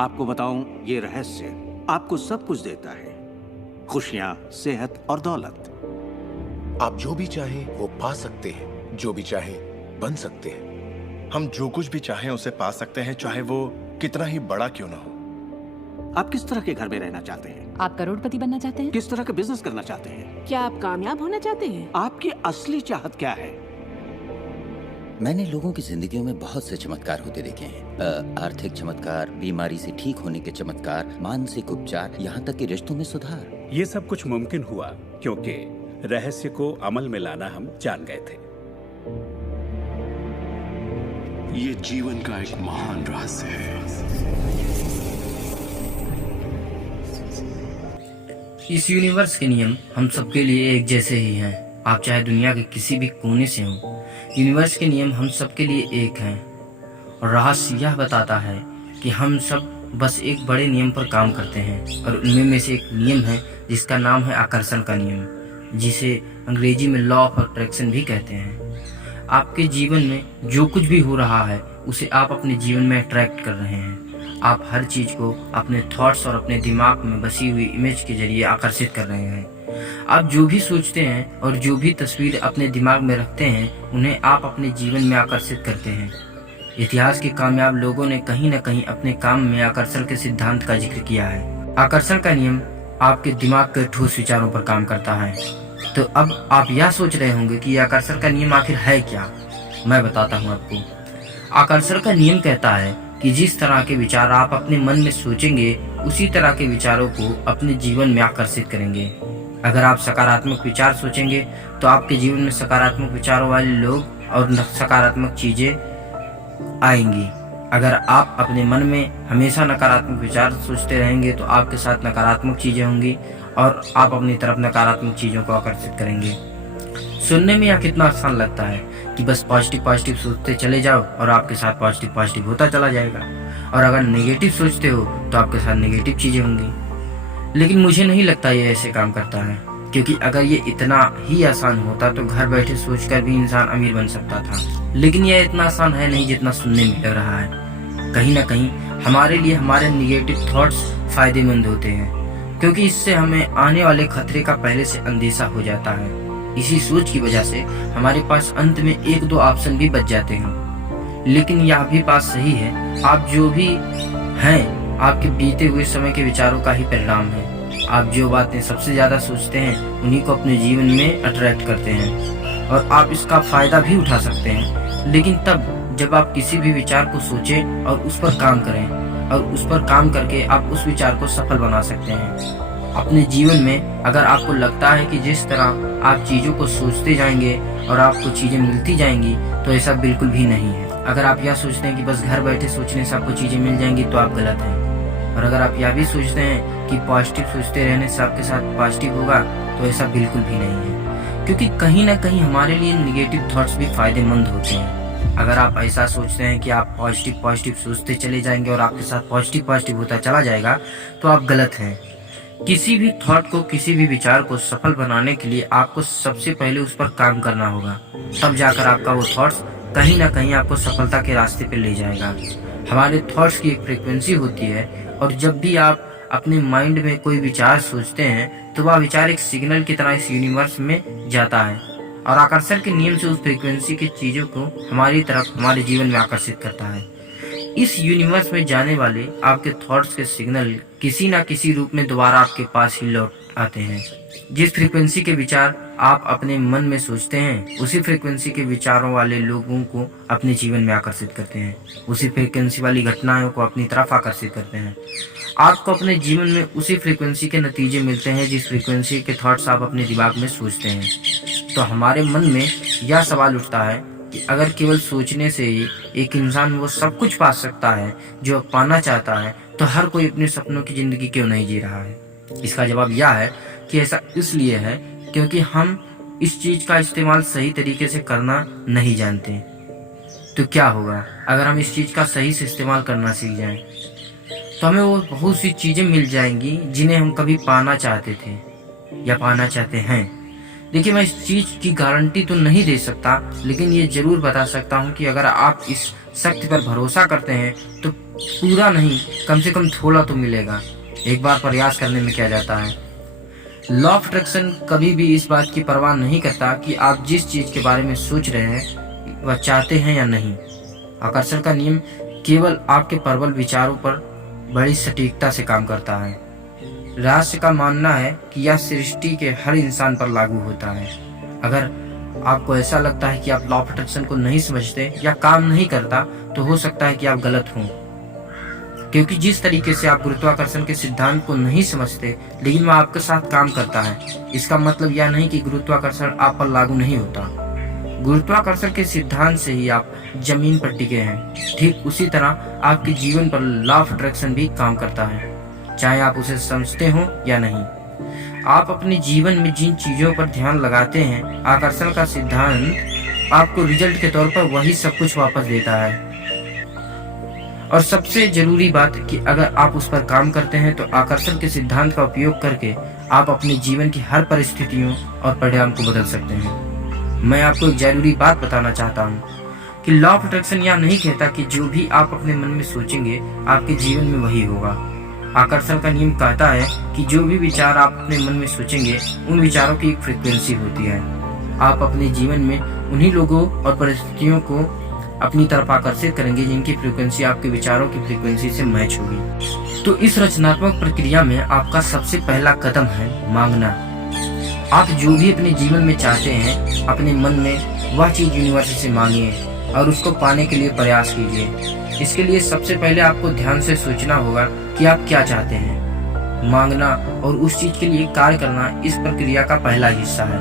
आपको बताऊं, ये रहस्य आपको सब कुछ देता है, खुशियां, सेहत और दौलत। आप जो भी चाहें वो पा सकते हैं, जो भी चाहें बन सकते हैं। हम जो कुछ भी चाहें उसे पा सकते हैं, चाहे वो कितना ही बड़ा क्यों ना हो। आप किस तरह के घर में रहना चाहते हैं? आप करोड़पति बनना चाहते हैं? किस तरह का बिजनेस करना चाहते हैं? क्या आप कामयाब होना चाहते हैं? आपकी असली चाहत क्या है? मैंने लोगों की जिंदगियों में बहुत से चमत्कार होते देखे हैं। आर्थिक चमत्कार, बीमारी से ठीक होने के चमत्कार, मानसिक उपचार, यहाँ तक कि रिश्तों में सुधार। ये सब कुछ मुमकिन हुआ क्योंकि रहस्य को अमल में लाना हम जान गए थे। ये जीवन का एक महान रहस्य है। इस यूनिवर्स के नियम हम सबके लिए एक जैसे ही हैं। आप चाहे दुनिया के किसी भी कोने से हों, यूनिवर्स के नियम हम सबके लिए एक हैं। और रहस्य यह बताता है कि हम सब बस एक बड़े नियम पर काम करते हैं, और उनमें में से एक नियम है जिसका नाम है आकर्षण का नियम, जिसे अंग्रेजी में लॉ ऑफ अट्रैक्शन भी कहते हैं। आपके जीवन में जो कुछ भी हो रहा है उसे आप अपने जीवन में अट्रैक्ट कर रहे हैं। आप हर चीज को अपने थॉट्स और अपने दिमाग में बसी हुई इमेज के जरिए आकर्षित कर रहे हैं। आप जो भी सोचते हैं और जो भी तस्वीर अपने दिमाग में रखते हैं उन्हें आप अपने जीवन में आकर्षित करते हैं। इतिहास के कामयाब लोगों ने कहीं न कहीं अपने काम में आकर्षण के सिद्धांत का जिक्र किया है। आकर्षण का नियम आपके दिमाग के ठोस विचारों पर काम करता है। तो अब आप यह सोच रहे होंगे कि आकर्षण का नियम आखिर है क्या। मैं बताता हूँ आपको। आकर्षण का नियम कहता है कि जिस तरह के विचार आप अपने मन में सोचेंगे उसी तरह के विचारों को अपने जीवन में आकर्षित करेंगे। अगर आप सकारात्मक विचार सोचेंगे तो आपके जीवन में सकारात्मक विचारों वाले लोग और सकारात्मक चीजें आएंगी। अगर आप अपने मन में हमेशा नकारात्मक विचार सोचते रहेंगे तो आपके साथ नकारात्मक चीजें होंगी और आप अपनी तरफ नकारात्मक चीजों को आकर्षित करेंगे। सुनने में यह कितना आसान लगता है कि बस पॉजिटिव पॉजिटिव सोचते चले जाओ और आपके साथ पॉजिटिव पॉजिटिव होता चला जाएगा, और अगर नेगेटिव सोचते हो तो आपके साथ नेगेटिव चीजें होंगी। लेकिन मुझे नहीं लगता ये ऐसे काम करता है, क्योंकि अगर ये इतना ही आसान होता तो घर बैठे सोचकर भी इंसान अमीर बन सकता था। लेकिन यह इतना आसान है नहीं जितना सुनने में लग रहा है। कहीं ना कहीं हमारे लिए हमारे निगेटिव थॉट्स फायदेमंद होते हैं, क्योंकि इससे हमें आने वाले खतरे का पहले से अंदेशा हो जाता है। इसी सोच की वजह से हमारे पास अंत में एक दो ऑप्शन भी बच जाते हैं। लेकिन यह भी बात सही है, आप जो भी हैं आपके बीते हुए समय के विचारों का ही परिणाम है। आप जो बातें सबसे ज्यादा सोचते हैं उन्हीं को अपने जीवन में अट्रैक्ट करते हैं, और आप इसका फायदा भी उठा सकते हैं। लेकिन तब जब आप किसी भी विचार को सोचें और उस पर काम करें, और उस पर काम करके आप उस विचार को सफल बना सकते हैं अपने जीवन में। अगर आपको लगता है कि जिस तरह आप चीजों को सोचते जाएंगे और आपको चीजें मिलती जाएंगी, तो ऐसा बिल्कुल भी नहीं है। अगर आप यह सोचते हैं कि बस घर बैठे सोचने से आपको चीजें मिल जाएंगी, तो आप गलत हैं। और अगर आप यह भी सोचते हैं कि पॉजिटिव सोचते रहने से आपके साथ पॉजिटिव होगा, तो ऐसा बिल्कुल भी नहीं है। क्योंकि कहीं ना कहीं हमारे लिए निगेटिव थॉट्स भी फायदेमंद होते हैं। अगर आप ऐसा सोचते हैं कि आप पॉजिटिव पॉजिटिव सोचते चले जाएंगे और आपके साथ पॉजिटिव पॉजिटिव होता चला जाएगा, तो आप गलत हैं। किसी भी थॉट को, किसी भी विचार को सफल बनाने के लिए आपको सबसे पहले उस पर काम करना होगा। तब जाकर आपका वो थॉट्स कहीं ना कहीं आपको सफलता के रास्ते पर ले जाएगा। हमारे थॉट्स की एक फ्रीक्वेंसी होती है, और जब भी आप अपने माइंड में कोई विचार सोचते हैं तो वह विचार एक सिग्नल की तरह इस यूनिवर्स में जाता है, और आकर्षण के नियम से उस फ्रीक्वेंसी की चीजों को हमारी तरफ, हमारे जीवन में आकर्षित करता है। इस यूनिवर्स में जाने वाले आपके थॉट्स के सिग्नल किसी न किसी रूप में दोबारा आपके पास ही लौट आते हैं। जिस फ्रीक्वेंसी के विचार आप अपने मन में सोचते हैं, उसी फ्रीक्वेंसी के विचारों वाले लोगों को अपने जीवन में आकर्षित करते हैं, उसी फ्रीक्वेंसी वाली घटनाओं को अपनी तरफ आकर्षित करते हैं। आपको अपने जीवन में उसी फ्रीक्वेंसी के नतीजे मिलते हैं जिस फ्रीक्वेंसी के थॉट्स आप अपने दिमाग में सोचते हैं। तो हमारे मन में यह सवाल उठता है कि अगर केवल सोचने से ही एक इंसान वो सब कुछ पा सकता है जो पाना चाहता है, तो हर कोई अपने सपनों की जिंदगी क्यों नहीं जी रहा है। इसका जवाब यह है कि ऐसा इसलिए है क्योंकि हम इस चीज का इस्तेमाल सही तरीके से करना नहीं जानते। तो क्या होगा अगर हम इस चीज का सही से इस्तेमाल करना सीख जाएं? तो हमें वो बहुत सी चीजें मिल जाएंगी जिन्हें हम कभी पाना चाहते थे या पाना चाहते हैं। देखिए, मैं इस चीज की गारंटी तो नहीं दे सकता, लेकिन ये जरूर बता सकता हूँ कि अगर आप इस शक्ति पर भरोसा करते हैं तो पूरा नहीं, कम से कम थोड़ा तो मिलेगा। एक बार प्रयास करने में क्या जाता है। लॉ ऑफ अट्रैक्शन कभी भी इस बात की परवाह नहीं करता कि आप जिस चीज के बारे में सोच रहे हैं वह चाहते हैं या नहीं। आकर्षण का नियम केवल आपके प्रबल विचारों पर बड़ी सटीकता से काम करता है। रहस्य का मानना है कि यह सृष्टि के हर इंसान पर लागू होता है। अगर आपको ऐसा लगता है कि आप लॉ ऑफ अट्रैक्शन को नहीं समझते या काम नहीं करता, तो हो सकता है कि आप गलत हों, क्योंकि जिस तरीके से आप गुरुत्वाकर्षण के सिद्धांत को नहीं समझते लेकिन वह आपके साथ काम करता है, इसका मतलब यह नहीं कि गुरुत्वाकर्षण आप पर लागू नहीं होता। गुरुत्वाकर्षण के सिद्धांत से ही आप जमीन पर टिके हैं। ठीक उसी तरह आपके जीवन पर लॉ ऑफ अट्रैक्शन भी काम करता है, चाहे आप उसे समझते हो या नहीं। आप अपने जीवन में जिन चीजों पर ध्यान लगाते हैं, आकर्षण का सिद्धांत आपको रिजल्ट के तौर पर वही सब कुछ वापस देता है। और सबसे जरूरी बात कि अगर आप उस पर काम करते हैं तो आकर्षण के सिद्धांत का उपयोग करके आप अपने जीवन की हर परिस्थितियों और परिणाम को बदल सकते हैं। मैं आपको एक जरूरी बात बताना चाहता हूँ कि लॉ ऑफ अट्रैक्शन यह नहीं कहता कि जो भी आप अपने मन में सोचेंगे आपके जीवन में वही होगा। आकर्षण का नियम कहता है कि जो भी विचार आप अपने मन में सोचेंगे उन विचारों की एक फ्रीक्वेंसी होती है। आप अपने जीवन में उन्हीं लोगों और परिस्थितियों को अपनी तरफ आकर्षित करेंगे जिनकी फ्रीक्वेंसी आपके विचारों की फ्रीक्वेंसी से मैच होगी। तो इस रचनात्मक प्रक्रिया में आपका सबसे पहला कदम है मांगना। आप जो भी अपने जीवन में चाहते हैं, अपने मन में वह चीज यूनिवर्स से मांगिए और उसको पाने के लिए प्रयास कीजिए। इसके लिए सबसे पहले आपको ध्यान से सोचना होगा कि आप क्या चाहते हैं। मांगना और उस चीज के लिए कार्य करना इस प्रक्रिया का पहला हिस्सा है,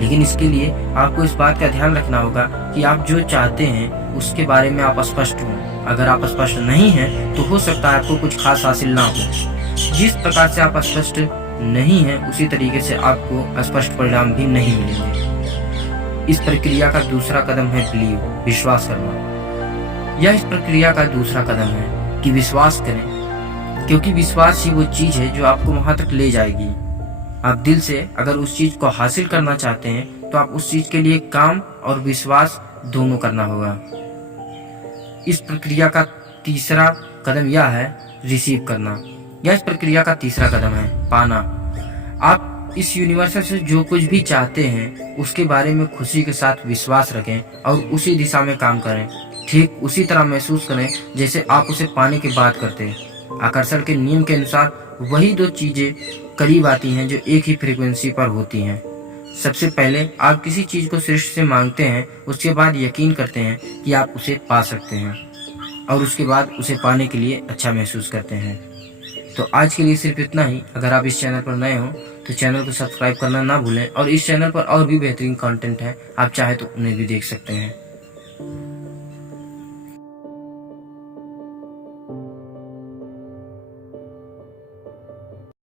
लेकिन इसके लिए आपको इस बात का ध्यान रखना होगा कि आप जो चाहते हैं उसके बारे में आप स्पष्ट हों। अगर आप स्पष्ट नहीं हैं तो हो सकता है आपको कुछ खास हासिल ना हो। जिस प्रकार से आप स्पष्ट नहीं हैं उसी तरीके से आपको स्पष्ट परिणाम भी नहीं मिलेंगे। इस प्रक्रिया का दूसरा कदम है बिलीव, विश्वास करना। यह इस प्रक्रिया का दूसरा कदम है कि विश्वास करें, क्योंकि विश्वास ही वो चीज है जो आपको वहां तक ले जाएगी। आप दिल से अगर उस चीज को हासिल करना चाहते हैं तो आप उस चीज के लिए काम और विश्वास दोनों करना होगा। इस प्रक्रिया का तीसरा कदम यह है रिसीव करना। यह इस प्रक्रिया का तीसरा कदम है पाना। आप इस यूनिवर्स से जो कुछ भी चाहते हैं उसके बारे में खुशी के साथ विश्वास रखें और उसी दिशा में काम करें। ठीक उसी तरह महसूस करें जैसे आप उसे पाने की बात करते हैं। आकर्षण के नियम के अनुसार वही दो चीजें करीब आती हैं जो एक ही फ्रीक्वेंसी पर होती हैं। सबसे पहले आप किसी चीज को सृष्टि से मांगते हैं, उसके बाद यकीन करते हैं कि आप उसे पा सकते हैं और उसके बाद उसे पाने के लिए अच्छा महसूस करते हैं। तो आज के लिए सिर्फ इतना ही। अगर आप इस चैनल पर नए हो तो चैनल को सब्सक्राइब करना ना भूलें और इस चैनल पर और भी बेहतरीन कंटेंट है, आप चाहे तो उन्हें भी देख सकते हैं।